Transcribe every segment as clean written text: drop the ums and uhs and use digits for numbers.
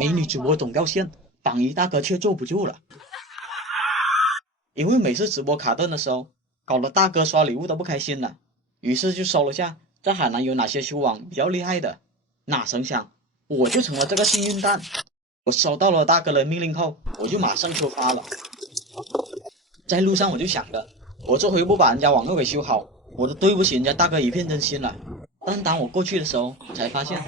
美女主播总掉线，榜一大哥却坐不住了。因为每次直播卡顿的时候，搞得大哥刷礼物都不开心了，于是就搜了下在海南有哪些修网比较厉害的。哪成想，我就成了这个幸运蛋。我收到了大哥的命令后，我就马上出发了。在路上我就想着，我这回不把人家网络给修好，我都对不起人家大哥一片真心了。但当我过去的时候，才发现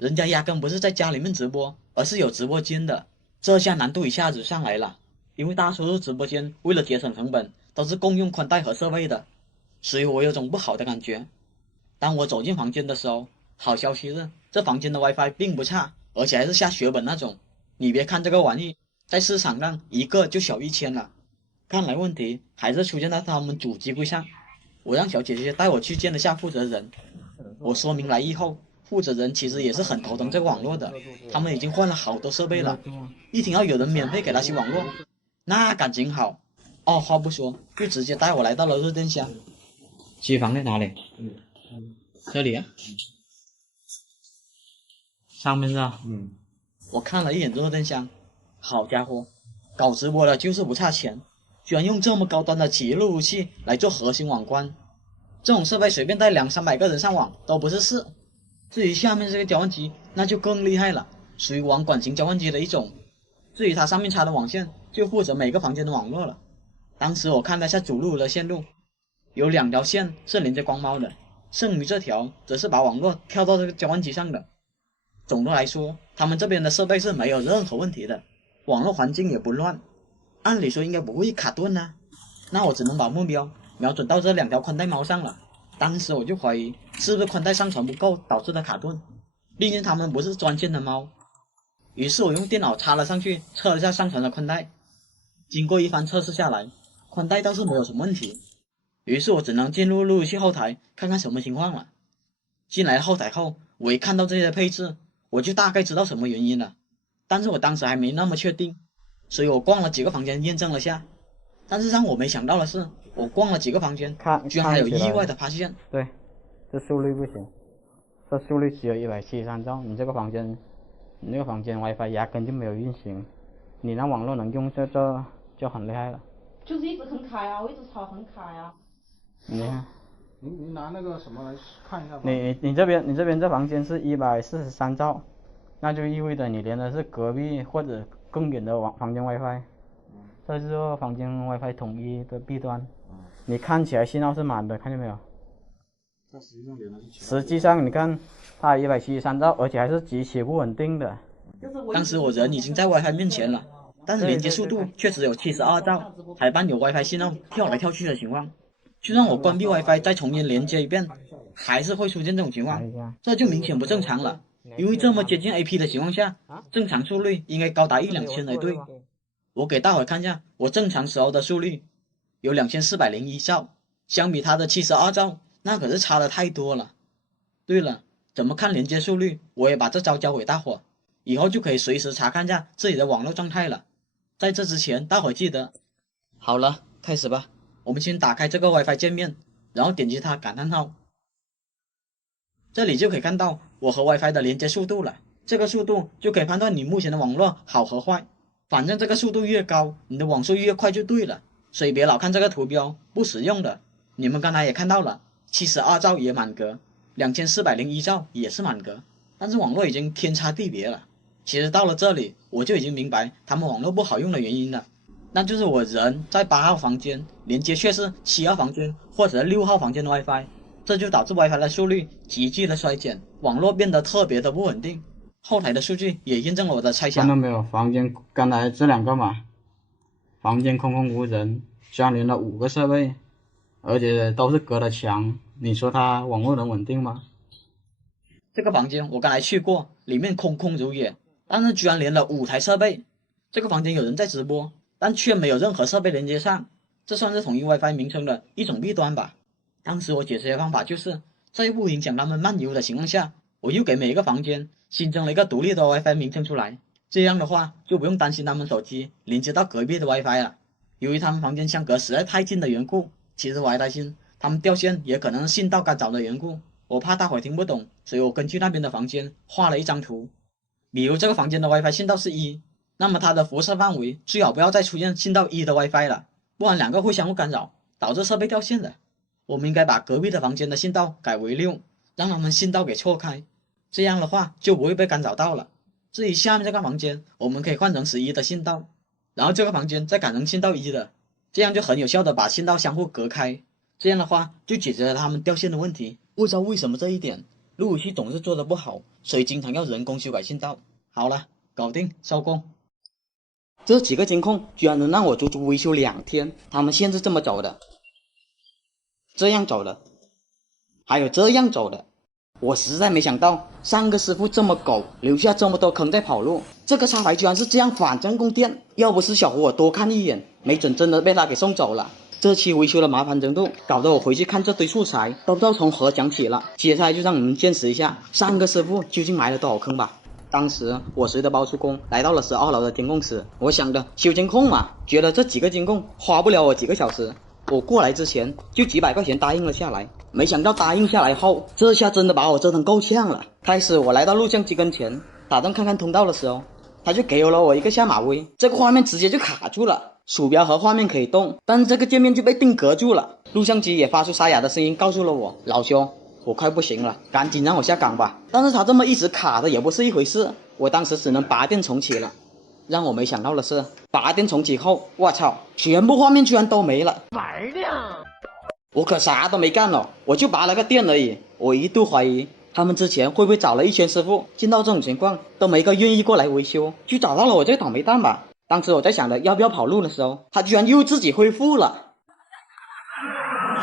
人家压根不是在家里面直播，而是有直播间的。这下难度一下子上来了，因为大多数直播间为了节省成本，都是共用宽带和设备的，所以我有种不好的感觉。当我走进房间的时候，好消息是这房间的 WiFi 并不差，而且还是下血本那种。你别看这个玩意在市场上一个就小1000了，看来问题还是出现在他们主机柜上。我让小姐姐带我去见了下负责人，我说明来意后，负责人其实也是很头疼这个网络的，他们已经换了好多设备了，一听到有人免费给他修网络，那感情好，二话不说就直接带我来到了热电箱。机房在哪里？这里啊，上面是吧？我看了一眼热电箱，好家伙，搞直播的就是不差钱，居然用这么高端的企业路由器来做核心网关，这种设备随便带200-300个人上网都不是事。至于下面这个交换机，那就更厉害了，属于网管型交换机的一种。至于它上面插的网线，就负责每个房间的网络了。当时我看了下主路的线路，有2条线是连接光猫的，剩余这条则是把网络跳到这个交换机上的。总的来说，他们这边的设备是没有任何问题的，网络环境也不乱，按理说应该不会卡顿啊。那我只能把目标瞄准到这2条宽带猫上了。当时我就怀疑是不是宽带上传不够导致的卡顿，毕竟他们不是专线的猫。于是我用电脑插了上去，测了下上传的宽带。经过一番测试下来，宽带倒是没有什么问题。于是我只能进入路由器后台看看什么情况了。进来后台后，我一看到这些配置，我就大概知道什么原因了。但是我当时还没那么确定，所以我逛了几个房间验证了下。但是让我没想到的是，我逛了几个房间，居然还有意外的发现。对，这速率不行，这速率只有173兆，你那个房间 WiFi 压根就没有运行，你那网络能用这就很厉害了。就是一直很卡呀，我一直吵很卡呀。你看，你拿那个什么来看一下吧。你这边这房间是143兆，那就意味着你连的是隔壁或者更远的房间 WiFi。这是房间 WiFi 统一的弊端。你看起来信号是满的，看见没有？它实际上连的是实际上你看，它173兆，而且还是极其不稳定的。当时我人已经在 WiFi 面前了，但是连接速度却只有72兆，还伴有 WiFi 信号跳来跳去的情况。就算我关闭 WiFi 再重新连接一遍，还是会出现这种情况，这就明显不正常了。因为这么接近 AP 的情况下，正常速率应该高达1-2千才对。我给大伙看一下我正常时候的速率，有2401兆，相比它的72兆，那可是差的太多了。对了，怎么看连接速率，我也把这招教给大伙，以后就可以随时查看一下自己的网络状态了。在这之前，大伙记得，好了，开始吧。我们先打开这个 WiFi 界面，然后点击它感叹号，这里就可以看到我和 WiFi 的连接速度了。这个速度就可以判断你目前的网络好和坏，反正这个速度越高，你的网速越快就对了。所以别老看这个图标不实用的。你们刚才也看到了，72兆也满格，2401兆也是满格，但是网络已经天差地别了。其实到了这里，我就已经明白他们网络不好用的原因了。那就是我人在8号房间，连接却是7号房间或者6号房间的 WiFi， 这就导致 WiFi 的速率急剧的衰减，网络变得特别的不稳定。后台的数据也验证了我的猜想。看到没有？房间刚才这2个嘛，房间空空无人，相连了5个设备，而且都是隔了墙，你说它网络能稳定吗？这个房间我刚才去过，里面空空如也，但是居然连了5台设备。这个房间有人在直播，但却没有任何设备连接上，这算是统一 WiFi 名称的一种弊端吧。当时我解决的方法就是，在不影响他们漫游的情况下，我又给每一个房间新增了一个独立的 WiFi 名称出来，这样的话就不用担心他们手机连接到隔壁的 WiFi 了。由于他们房间相隔实在太近的缘故，其实我还担心他们掉线也可能是信道干扰的缘故，我怕大伙听不懂，所以我根据那边的房间画了一张图。比如这个房间的 WiFi 信道是1，那么它的辐射范围最好不要再出现信道1的 WiFi 了，不然两个会相互干扰，导致设备掉线的。我们应该把隔壁的房间的信道改为6，让他们信道给错开，这样的话就不会被干扰到了。至于下面这个房间，我们可以换成11的信道，然后这个房间再改成信道1的，这样就很有效的把信道相互隔开，这样的话就解决了他们掉线的问题。不知道为什么这一点路由器总是做的不好，所以经常要人工修改信道。好了，搞定，收工。这几个监控居然能让我足足维修2天，他们线是这么走的，这样走的，还有这样走的。我实在没想到3个师傅这么狗，留下这么多坑在跑路。这个插排居然是这样反正供电，要不是小胡我多看一眼，没准真的被他给送走了。这期维修的麻烦程度，搞得我回去看这堆素材都不知道从何讲起了。接下来就让你们见识一下3个师傅究竟埋了多少坑吧。当时我随着包叔公来到了12楼的监控室，我想着修监控嘛，觉得这几个监控花不了我几个小时。我过来之前就几百块钱答应了下来，没想到答应下来后，这下真的把我折腾够呛了。开始我来到录像机跟前，打算看看通道的时候，他就给了我一个下马威，这个画面直接就卡住了，鼠标和画面可以动，但是这个界面就被定格住了。录像机也发出沙哑的声音告诉了我，老兄，我快不行了，赶紧让我下岗吧。但是他这么一直卡的也不是一回事，我当时只能拔电重启了。让我没想到的是，拔电重启后，我操，全部画面居然都没了。玩的，我可啥都没干了，我就拔了个电而已。我一度怀疑他们之前会不会找了一圈师傅，见到这种情况都没个愿意过来维修，就找到了我这个倒霉蛋吧。当时我在想着要不要跑路的时候，他居然又自己恢复了。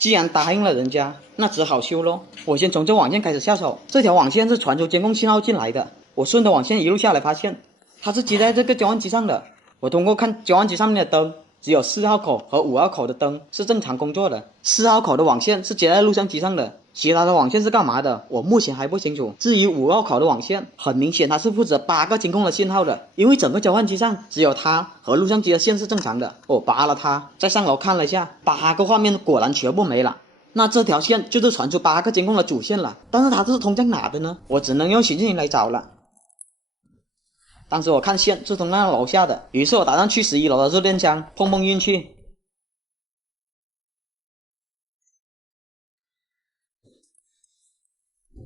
既然答应了人家，那只好修咯。我先从这网线开始下手，这条网线是传出监控信号进来的，我顺着网线一路下来，发现它是接在这个交换机上的。我通过看交换机上面的灯，只有4号口和5号口的灯是正常工作的，4号口的网线是接在录像机上的，其他的网线是干嘛的我目前还不清楚。至于5号口的网线，很明显它是负责8个监控的信号的，因为整个交换机上只有它和录像机的线是正常的。我拔了它，在上楼看了一下，8个画面果然全部没了。那这条线就是传出8个监控的主线了，但是它这是通向哪的呢？我只能用寻迹仪来找了。当时我看线是通到楼下的，于是我打算去11楼的热电枪碰碰运气。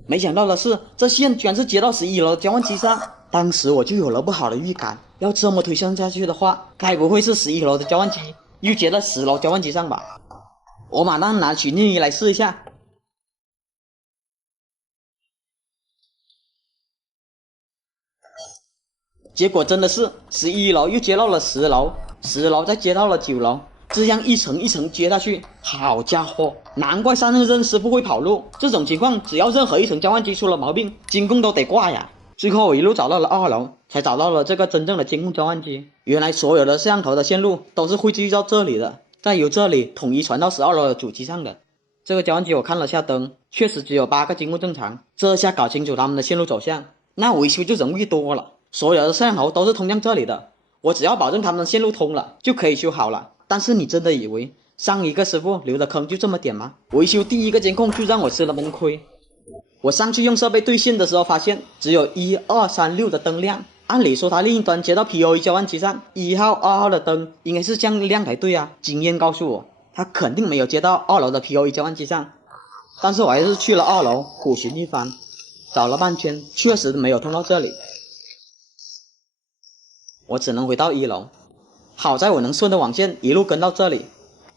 没想到的是，这线居然是接到11楼的交换机上。当时我就有了不好的预感，要这么推算下去的话，该不会是11楼的交换机又接到10楼交换机上吧？我马上拿寻迹仪来试一下。结果真的是11楼又接到了10楼，10楼再接到了9楼，这样一层一层接下去，好家伙，难怪3任师傅会跑路。这种情况只要任何一层交换机出了毛病，监控都得挂呀。最后我一路找到了2楼，才找到了这个真正的监控交换机。原来所有的摄像头的线路都是汇聚到这里的，再由这里统一传到12楼的主机上的。这个交换机我看了下灯，确实只有8个监控正常，这下搞清楚他们的线路走向，那维修就容易多了。所有的摄像头都是通向这里的，我只要保证他们的线路通了，就可以修好了。但是你真的以为上一个师傅留的坑就这么点吗？维修第一个监控就让我吃了闷亏。我上去用设备对线的时候，发现只有1、2、3、6的灯亮。按理说它另一端接到 PoE 交换机上1号、2号的灯应该是这样亮才对啊。经验告诉我，它肯定没有接到2楼的 PoE 交换机上。但是我还是去了2楼苦寻一番，找了半天，确实没有通到这里。我只能回到1楼，好在我能顺着网线一路跟到这里，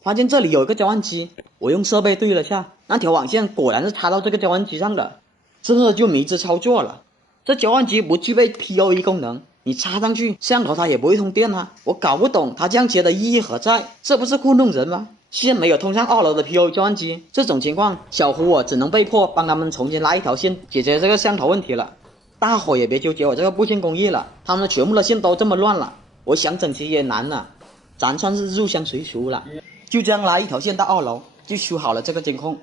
发现这里有一个交换机，我用设备对了下，那条网线果然是插到这个交换机上的，这就迷之操作了。这交换机不具备 PoE 功能，你插上去摄像头它也不会通电啊，我搞不懂它这样接的意义何在，这不是糊弄人吗？线没有通上2楼的 PoE 交换机，这种情况小胡我只能被迫帮他们重新拉一条线解决这个摄像头问题了。大伙也别纠结我这个布线工艺了，他们全部的线都这么乱了，我想整齐也难了，咱算是入乡随俗了。就这样拉一条线到2楼，就修好了这个监控。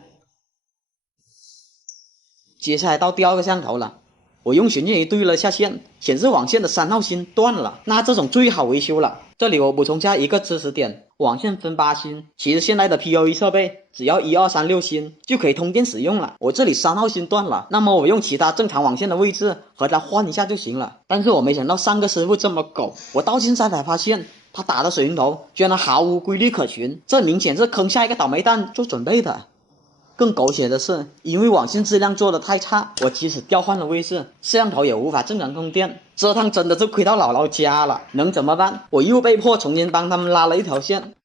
接下来到第2个摄像头了，我用寻迹仪对了下线，显示网线的3号芯断了，那这种最好维修了，这里我补充下一个知识点，网线分8芯，其实现在的 PoE 设备只要1、2、3、6芯就可以通电使用了。我这里3号芯断了，那么我用其他正常网线的位置和它换一下就行了。但是我没想到上个师傅这么狗，我到现在才发现他打的水晶头居然毫无规律可循，这明显是坑下一个倒霉蛋做准备的。更狗血的是，因为网线质量做的太差，我即使调换了位置，摄像头也无法正常供电。这趟真的是亏到姥姥家了，能怎么办？我又被迫重新帮他们拉了一条线。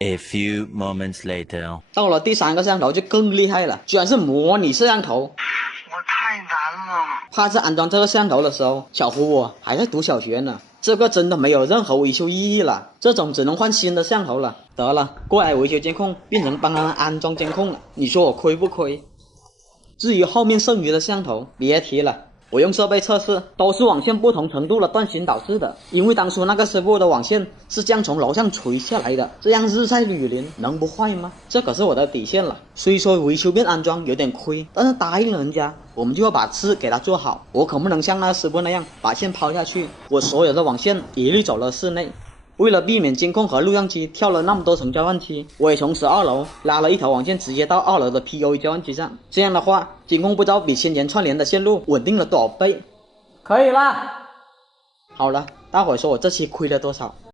A few moments later， 到了第3个摄像头就更厉害了，居然是模拟摄像头。我太难了。怕是安装这个摄像头的时候，小胡我还在读小学呢。这个真的没有任何维修意义了，这种只能换新的摄像头了。得了，过来维修监控变成帮他们安装监控了，你说我亏不亏？至于后面剩余的摄像头，别提了。我用设备测试，都是网线不同程度的断芯导致的。因为当初那个师傅的网线是这样从楼上垂下来的，这样日晒雨淋能不坏吗？这可是我的底线了。虽说维修变安装有点亏，但是答应了人家，我们就要把事给他做好。我可不能像那个师傅那样把线抛下去，我所有的网线一律走了室内。为了避免监控和录像机跳了那么多层交换机，我也从12楼拉了一条网线直接到2楼的 PoE 交换机上。这样的话，监控不知道比先前串联的线路稳定了多少倍。可以啦。好了，大伙说我这期亏了多少？